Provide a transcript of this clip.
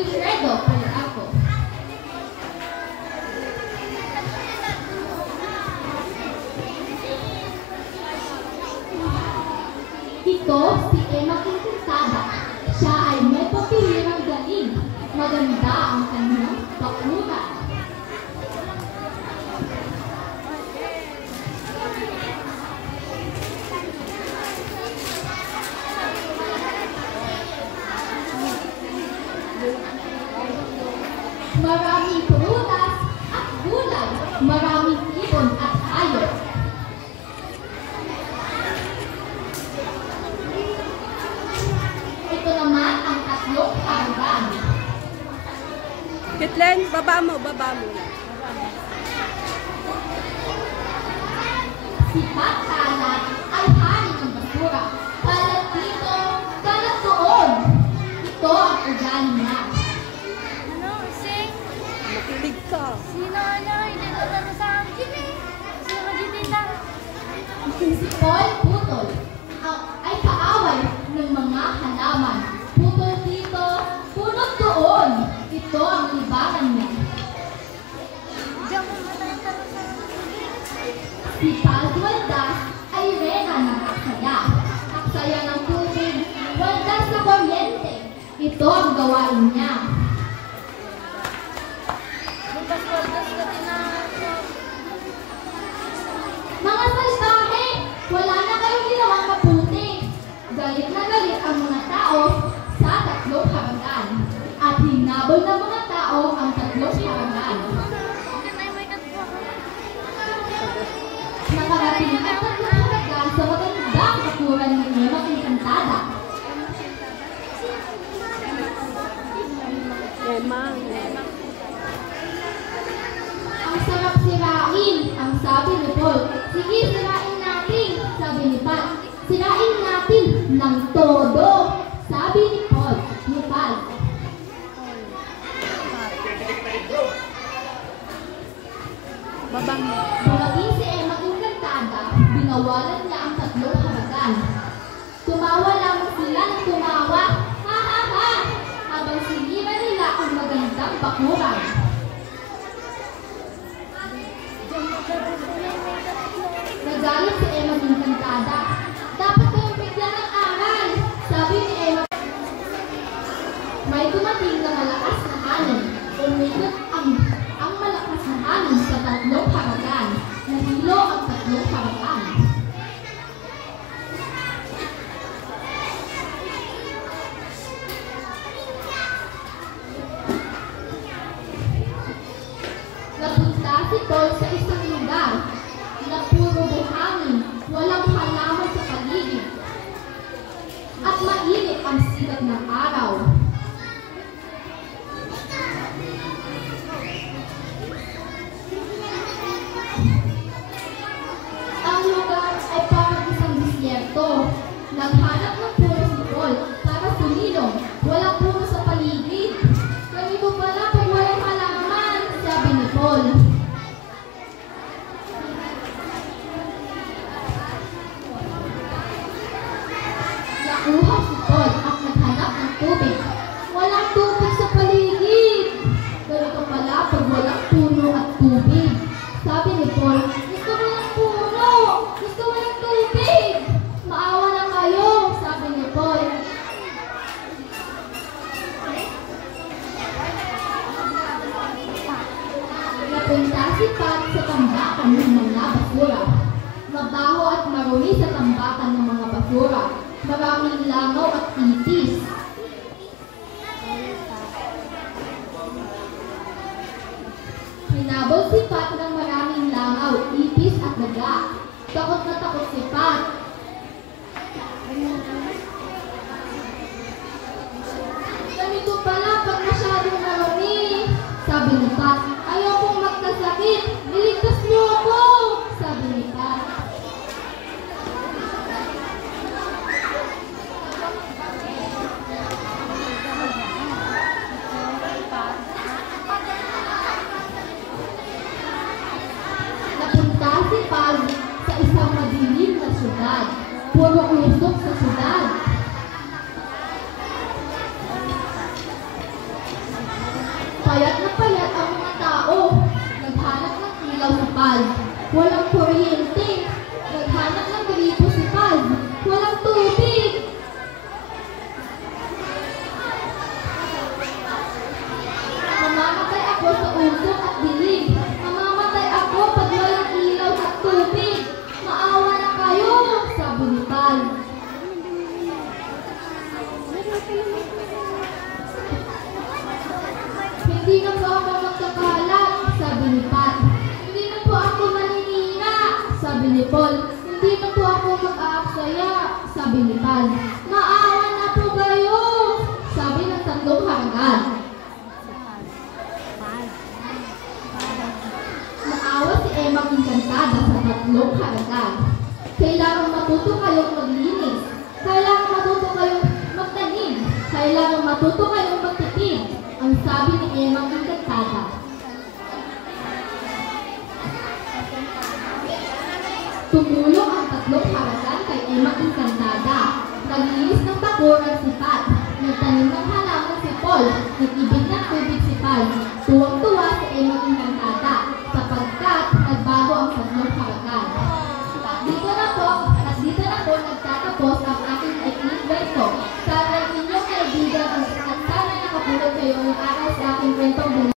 Wilfredo Palaco. Ito si Emma Quintanada. Siya ay may papilirang galing. Maganda ang kanyang bakuran. Maraming prutas at gulay, maraming ibon at hayop. Ito naman ang tatlong hanggan. Kitlen, baba mo, baba mo. Si Pat-Kalat ay hari ng basura. Kalat dito, kalat doon. Ito ang ugali niya. Makilig ka. Sino hindi ko laro sa akin eh. Sino magtitinda? Si Paul Putol ay kaaway ng mga halaman. Putol dito, punot doon. Ito ang libangan niya. Diyan mo matay-taro sa Si Paz-Waldas ay rena ng aksaya. Aksaya ng tubig, waldas sa kuryente. Ito ang gawain niya. Bukas-bukas ka tinako. Mga salbahe, wala na kayong ginawang mabuti. Galit na galit ang mga tao sa tatlong harangan. At hinabol ng mga tao ang tatlong harangan. Nakarating ang tatlong harangan sa magandang kapuran ng Emma Quintanada. Emma. Ang sarap sirain, ang sabi ni Paul. Sige, sirain natin, sabi ni Pat. Sirain natin ng todo, sabi ni Paul, ni Pat. Babang mo. Dumating si Emma Quintanada, binawalan niya ang tatlong habagan. Tumawa lamang sila ng tumawa, ha ha ha, habang sinira nila ang magandang bakuran. Nagalit si Emma Quintanada. Dapat kayong bigyan ng aral, sabi ni Emma. May dumating na malakas na hangin. Umikot ang malakas na hangin sa tatlong habagan. Nahilo ang tatlong habagan. Napunta si Paul sa isang lugar na puro buhangin, walang halaman sa paligid, at mainit ang sikat ng araw. Ang lugar ay parang isang disyerto. Naghanap ng puno si Paul para sumilong. Walang puno sa paligid. Ganito pala pag walang halaman, sabi ni Paul. Nakuha si Paul at naghanap ng tubig. Walang tubig sa paligid. Ganito pala pag walang puno at tubig. Sabi ni Paul, gusto mo ng puno, gusto mo ng tubig. Maawa na kayo, sabi ni Paul. Napunta si Pat sa tambakan ng mga basura. Mabaho at marumi sa tambakan ng mga basura. Maraming langaw at itis. Hinabol si Pat ng maraming langaw, itis at daga. Takot na takot si Pat. Ganito pala pag masyadong marumi, sabi ni Pat. Ayaw kong magkasakit, iligtas niyo ako, sabi ni Pat. Napunta si Pat sa isang madilim na syudad. payat ang mga tao. Naghanap ng ilaw si Pal. Walang kuryente. Naghanap ng gripo si Pal. Walang tubig. Mamamatay ako sa usok at dilim. Mamamatay ako pag walang ilaw at tubig. Maawa na kayo, sabi ni Pal. Hindi na po ako magkakalat, sabi ni Pat. Hindi na po ako maninira, sabi ni Paul. Hindi na po ako mag-aaksaya, sabi ni Pal. Maawa na po kayo, sabi ng tatlong hanggan. Naawa si Emma Encantada sa tatlong hanggan. Kailangan matuto kayong maglinis. Kailangan matuto kayong magtanim. Kailangan matuto kayong magtipid. Ang sabi ni Emma Encantada. Tumulong ang tatlong harapan kay Emma Encantada. Naglinis ng bakuran si Pat. Nagtanim ng halaman si Paul. Nag-ibig ng tubig si Pal.